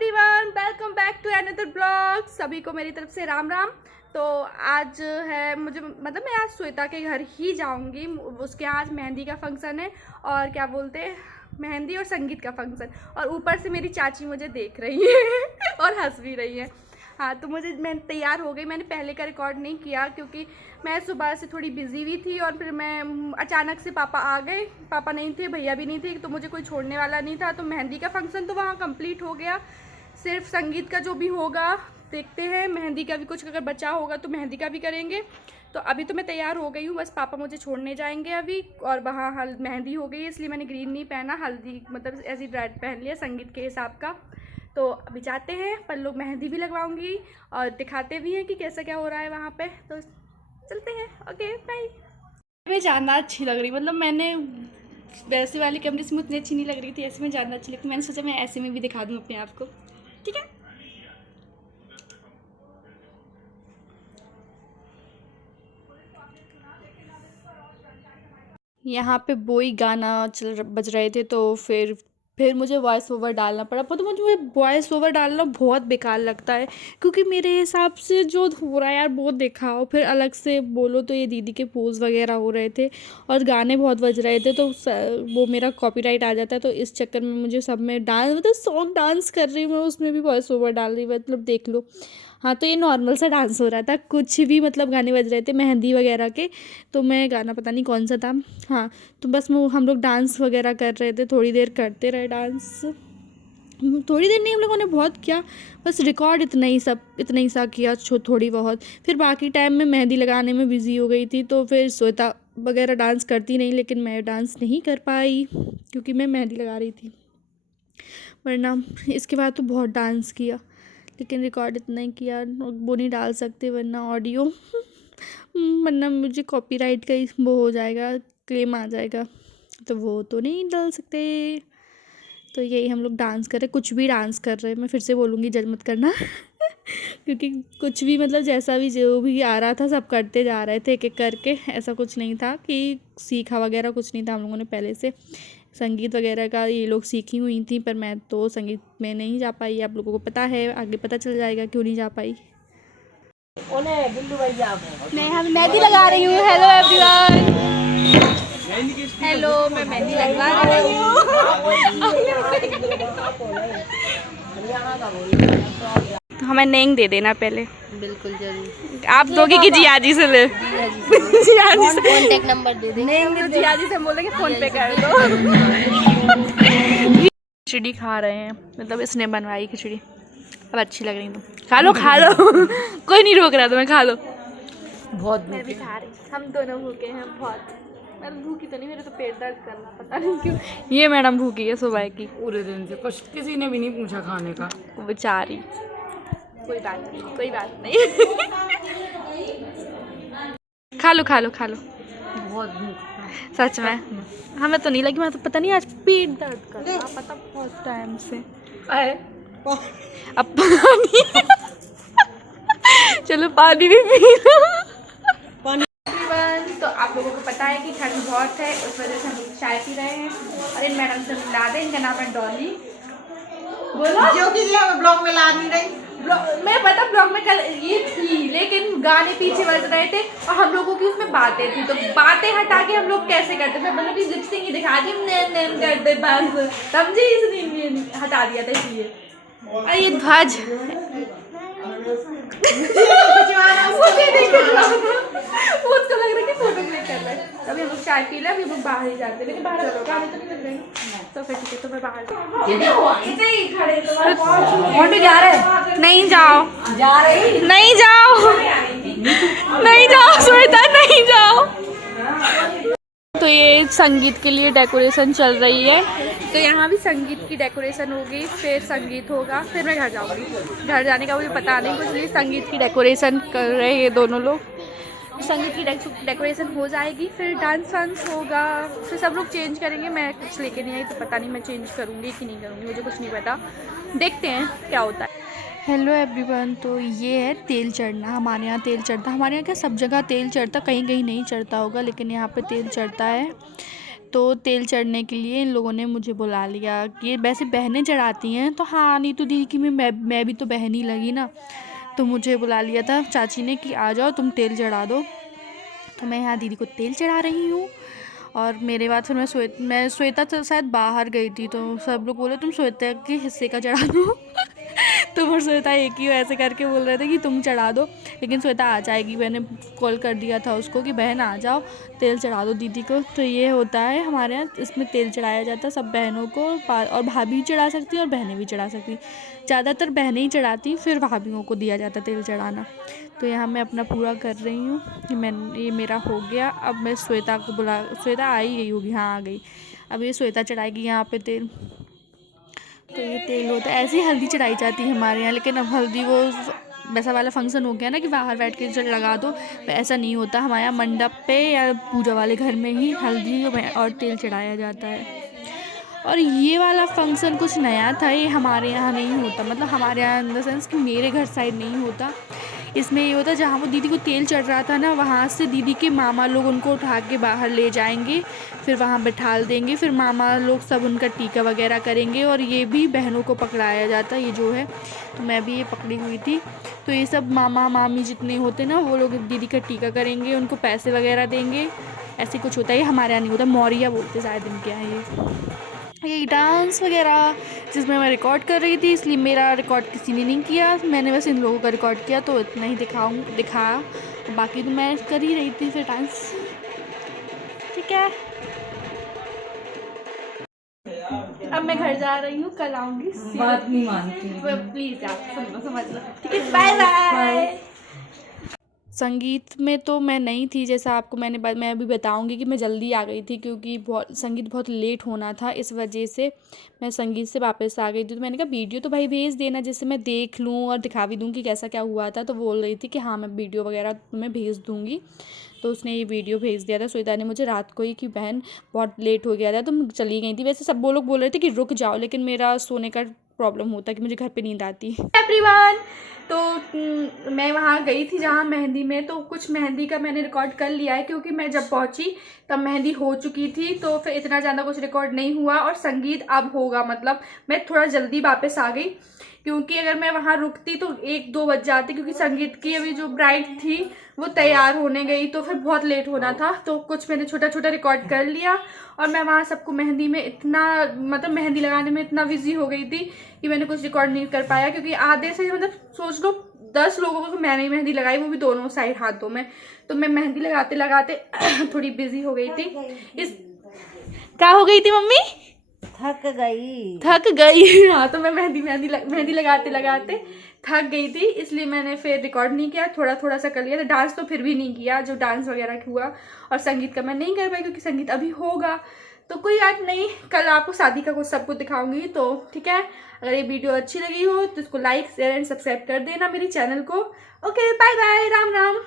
Everyone, welcome back to another blog. सभी को मेरी तरफ से राम राम। तो आज है मुझे मतलब मैं आज श्वेता के घर ही जाऊंगी। उसके आज मेहंदी का फंक्शन है और क्या बोलते हैं मेहंदी और संगीत का फंक्शन। और ऊपर से मेरी चाची मुझे देख रही है और हंस भी रही है। हाँ, तो मैं तैयार हो गई। मैंने पहले का रिकॉर्ड नहीं किया क्योंकि मैं सुबह से थोड़ी बिजी हुई थी और फिर मैं अचानक से पापा आ गए। पापा नहीं थे, भैया भी नहीं थे, तो मुझे कोई छोड़ने वाला नहीं था। तो मेहंदी का फंक्शन तो वहाँ कंप्लीट हो गया। सिर्फ संगीत का जो भी होगा देखते हैं। मेहंदी का भी कुछ अगर बचा होगा तो मेहंदी का भी करेंगे। तो अभी तो मैं तैयार हो गई हूँ, बस पापा मुझे छोड़ने जाएंगे अभी। और वहाँ मेहंदी हो गई है इसलिए मैंने ग्रीन नहीं पहना, हल्दी मतलब ऐसी रेड पहन लिया संगीत के हिसाब का। तो अभी जाते हैं, पर लोग मेहंदी भी लगवाऊंगी और दिखाते भी हैं कि कैसा क्या हो रहा है वहाँ पे। तो चलते हैं, ओके बाय। मैं जानना अच्छी लग रही, मतलब मैंने वैसे वाली कैमरे से उतनी अच्छी नहीं लग रही थी, ऐसे में जानना अच्छी लगती। मैंने सोचा मैं ऐसे में भी दिखा दूँ अपने आप को, ठीक है। यहाँ पे वही गाना बज रहे थे तो फिर मुझे वॉइस ओवर डालना पड़ा। पर तो मुझे वॉइस ओवर डालना बहुत बेकार लगता है क्योंकि मेरे हिसाब से जो हो रहा है यार बहुत दिखाओ, फिर अलग से बोलो। तो ये दीदी के पोज वगैरह हो रहे थे और गाने बहुत बज रहे थे तो वो मेरा कॉपीराइट आ जाता है। तो इस चक्कर में मुझे सब में डांस मतलब सॉन्ग डांस कर रही हूँ मैं, उसमें भी वॉइस ओवर डाल रही हूँ, मतलब देख लो। हाँ, तो ये नॉर्मल सा डांस हो रहा था, कुछ भी मतलब गाने बज रहे थे मेहंदी वगैरह के। तो मैं गाना पता नहीं कौन सा था। हाँ, तो बस हम लोग डांस वगैरह कर रहे थे, थोड़ी देर करते रहे डांस। थोड़ी देर नहीं, हम लोगों ने बहुत किया, बस रिकॉर्ड इतना ही सा किया थोड़ी बहुत। फिर बाकी टाइम में मेहंदी लगाने में बिज़ी हो गई थी। तो फिर श्वेता वगैरह डांस करती नहीं, लेकिन मैं डांस नहीं कर पाई क्योंकि मैं मेहंदी लगा रही थी। वरना इसके बाद तो बहुत डांस किया, लेकिन रिकॉर्ड इतना ही किया। वो नहीं डाल सकते वरना ऑडियो वरना मुझे कॉपीराइट का वो हो जाएगा, क्लेम आ जाएगा, तो वो तो नहीं डाल सकते। तो यही हम लोग डांस कर रहे, कुछ भी डांस कर रहे हैं। मैं फिर से बोलूँगी, जज मत करना क्योंकि कुछ भी मतलब जैसा भी जो भी आ रहा था सब करते जा रहे थे एक एक करके। ऐसा कुछ नहीं था कि सीखा वगैरह कुछ नहीं था हम लोगों ने पहले से। संगीत वगैरह का ये लोग सीखी हुई थी, पर मैं तो संगीत में नहीं जा पाई। आप लोगों को पता है, आगे पता चल जाएगा क्यों नहीं जा पाई। मैं मेहंदी लगा रही हूँ। हेलो एवरीवन, हेलो, मैं मेहंदी लगवा रही हूँ। तो हमें नेंग दे देना पहले। बिल्कुल जरूर। आप दोगे कि जियाजी से ले? जियाजी से कॉन्टेक्ट नंबर दे दे। नहीं, जियाजी से बोले कि फोन पे कर दो। खिचड़ी खा रहे हैं, मतलब इसने बनवाई खिचड़ी। अब अच्छी लग रही तुम खा लो खा लो कोई नहीं रोक रहा, तुम्हें खा लो। बहुत मैं भी खा रही, हम दोनों भूखे हैं बहुत। मैं भूखी तो नहीं, मेरे तो पेट दर्द कर रहा, पता नहीं क्यों। ये मैडम भूखी है सुबह की, पूरे दिन से कुछ किसी ने भी नहीं पूछा खाने का। बेचारी। कोई बात नहीं, कोई बात नहीं। खा लो खा लो खा लो। बहुत भूख। सच में हमें तो नहीं लगी, मैं तो पता नहीं आज पेट दर्द कर रहा, पता बहुत टाइम से। अब पानी चलो पानी भी पी लो। तो आप लोगों को पता है कि ठंड बहुत है, उस वजह से हम लोग चाय पी रहे हैं। और इन मैडम से मिला दें, इनका नाम है डॉली। बोलो जो कि ब्लॉग में ला नहीं रही। मैं पता ब्लॉग में कल ये थी, लेकिन गाने पीछे बज रहे थे और हम लोगों की उसमें बातें थी। तो बातें हटा के हम लोग कैसे करते थे, मतलब कि लिपसिंग ही दिखा दी, नैन नैन करते बस, समझे? इसलिए हटा दिया था इसलिए। अरे ये ध्वज उसको लग रहा है कि फोटो क्लिक कर रहा है। अभी हम लोग चाय पी ले, अभी हम लोग बाहर ही जाते हैं, लेकिन बाहर गाने तो नहीं बज रहे हैं। तो फिर ठीक है, तो मैं बाहर जा रहे। नहीं जाओ, नहीं जाओ, नहीं जाओ श्वेता, नहीं जाओ। तो ये संगीत के लिए डेकोरेशन चल रही है, तो यहाँ भी संगीत की डेकोरेशन होगी, फिर संगीत होगा, फिर मैं घर जाऊँगी। घर जाने का मुझे पता नहीं कुछ, नहीं संगीत की डेकोरेशन कर रहे हैं ये दोनों लोग। संगीत की डेकोरेशन हो जाएगी, फिर डांस वांस होगा, फिर सब लोग चेंज करेंगे। मैं कुछ लेके नहीं आई तो पता नहीं मैं चेंज करूँगी कि नहीं करूँगी, मुझे कुछ नहीं पता, देखते हैं क्या होता है। हेलो एवरीवन, तो ये है तेल चढ़ना। हमारे यहाँ तेल चढ़ता, हमारे यहाँ क्या सब जगह तेल चढ़ता, कहीं कहीं नहीं चढ़ता होगा, लेकिन यहाँ पे तेल चढ़ता है। तो तेल चढ़ने के लिए इन लोगों ने मुझे बुला लिया कि वैसे बहनें चढ़ाती हैं, तो हाँ नीतू दीदी की मैं भी तो बहन ही लगी ना, तो मुझे बुला लिया था चाची ने कि आ जाओ तुम तेल चढ़ा दो। तो मैं यहाँ दीदी को तेल चढ़ा रही हूँ। और मेरे बाद फिर मैं श्वेता तो शायद बाहर गई थी, तो सब लोग बोले तुम श्वेता के हिस्से का चढ़ा दो तुम और श्वेता एक ही हो, ऐसे करके बोल रहे थे कि तुम चढ़ा दो, लेकिन श्वेता आ जाएगी। मैंने कॉल कर दिया था उसको कि बहन आ जाओ तेल चढ़ा दो दीदी को। तो ये होता है हमारे यहाँ, इसमें तेल चढ़ाया जाता है सब बहनों को, और भाभी भी चढ़ा सकती है और बहनें भी चढ़ा सकती, ज़्यादातर बहनें ही चढ़ाती, फिर भाभियों को दिया जाता तेल चढ़ाना। तो यहाँ मैं अपना पूरा कर रही हूँ कि ये मेरा हो गया। अब मैं श्वेता को श्वेता आ ही गई होगी, हाँ आ गई। अब ये श्वेता चढ़ाएगी यहाँ पे तेल। तो ये तेल होता है, ऐसे ही हल्दी चढ़ाई जाती है हमारे यहाँ, लेकिन अब हल्दी वो वैसा वाला फंक्शन हो गया ना कि बाहर बैठ के जल लगा दो, ऐसा नहीं होता। हमारे यहाँ मंडप पे या पूजा वाले घर में ही हल्दी और तेल चढ़ाया जाता है। और ये वाला फंक्शन कुछ नया था, ये हमारे यहाँ नहीं होता, मतलब हमारे यहाँ इन द सेंस कि मेरे घर साइड नहीं होता। इसमें ये होता जहाँ वो दीदी को तेल चढ़ रहा था ना, वहाँ से दीदी के मामा लोग उनको उठा के बाहर ले जाएंगे, फिर वहाँ बैठाल देंगे, फिर मामा लोग सब उनका टीका वगैरह करेंगे। और ये भी बहनों को पकड़ाया जाता है, ये जो है, तो मैं भी ये पकड़ी हुई थी। तो ये सब मामा मामी जितने होते ना, वो लोग दीदी का टीका करेंगे, उनको पैसे वगैरह देंगे, ऐसे कुछ होता है। ये हमारे यहाँ नहीं होता, मौरिया बोलते शायद इनके यहाँ। ये डांस वगैरह जिसमें मैं रिकॉर्ड कर रही थी, इसलिए मेरा रिकॉर्ड किसी ने नहीं किया, मैंने बस इन लोगों का रिकॉर्ड किया, तो इतना ही दिखाया, बाकी तो मैं कर ही रही थी फिर डांस। ठीक है, अब मैं घर जा रही हूँ, कल आऊँगी। बात नहीं मानती। प्लीज़ आप समझ लो। ठीक है, बाय बाय। संगीत में तो मैं नहीं थी, जैसा आपको मैं अभी बताऊंगी कि मैं जल्दी आ गई थी, क्योंकि संगीत बहुत लेट होना था, इस वजह से मैं संगीत से वापस आ गई थी। तो मैंने कहा वीडियो तो भाई भेज देना, जिससे मैं देख लूँ और दिखा भी दूँ कि कैसा क्या हुआ था। तो बोल रही थी कि हाँ मैं वीडियो वगैरह तुम्हें भेज दूँगी, तो उसने ये वीडियो भेज दिया था श्वेता ने मुझे रात को ही कि बहन बहुत लेट हो गया था, तुम चली गई थी। वैसे सब वो लोग बोल रहे थे कि रुक जाओ, लेकिन मेरा सोने का प्रॉब्लम होता है कि मुझे घर पे नींद आती है। एवरीवन, तो मैं वहाँ गई थी जहाँ मेहंदी में, तो कुछ मेहंदी का मैंने रिकॉर्ड कर लिया है, क्योंकि मैं जब पहुँची तब मेहंदी हो चुकी थी, तो फिर इतना ज़्यादा कुछ रिकॉर्ड नहीं हुआ। और संगीत अब होगा, मतलब मैं थोड़ा जल्दी वापस आ गई, क्योंकि अगर मैं वहाँ रुकती तो 1-2 बज जाते, क्योंकि संगीत की अभी जो ब्राइड थी वो तैयार होने गई, तो फिर बहुत लेट होना था। तो कुछ मैंने छोटा छोटा रिकॉर्ड कर लिया, और मैं वहाँ सबको मेहंदी में इतना, मतलब मेहंदी लगाने में इतना बिजी हो गई थी कि मैंने कुछ रिकॉर्ड नहीं कर पाया, क्योंकि आधे से मतलब सोच लो 10 लोगों को मैंने मेहंदी लगाई, वो भी दोनों साइड हाथों में। तो मैं मेहंदी लगाते लगाते थोड़ी बिजी हो गई थी। क्या हो गई थी मम्मी? थक गई हाँ, तो मैं मेहंदी लगाते लगाते थक गई थी, इसलिए मैंने फिर रिकॉर्ड नहीं किया, थोड़ा थोड़ा सा कर लिया था। डांस तो फिर भी नहीं किया, जो डांस वगैरह हुआ, और संगीत का मैं नहीं कर पाई, क्योंकि संगीत अभी होगा। तो कोई बात नहीं, कल आपको शादी का कुछ सब कुछ दिखाऊंगी। तो ठीक है, अगर ये वीडियो अच्छी लगी हो तो इसको लाइक शेयर एंड सब्सक्राइब कर देना मेरे चैनल को। Okay, bye bye, Ram Ram.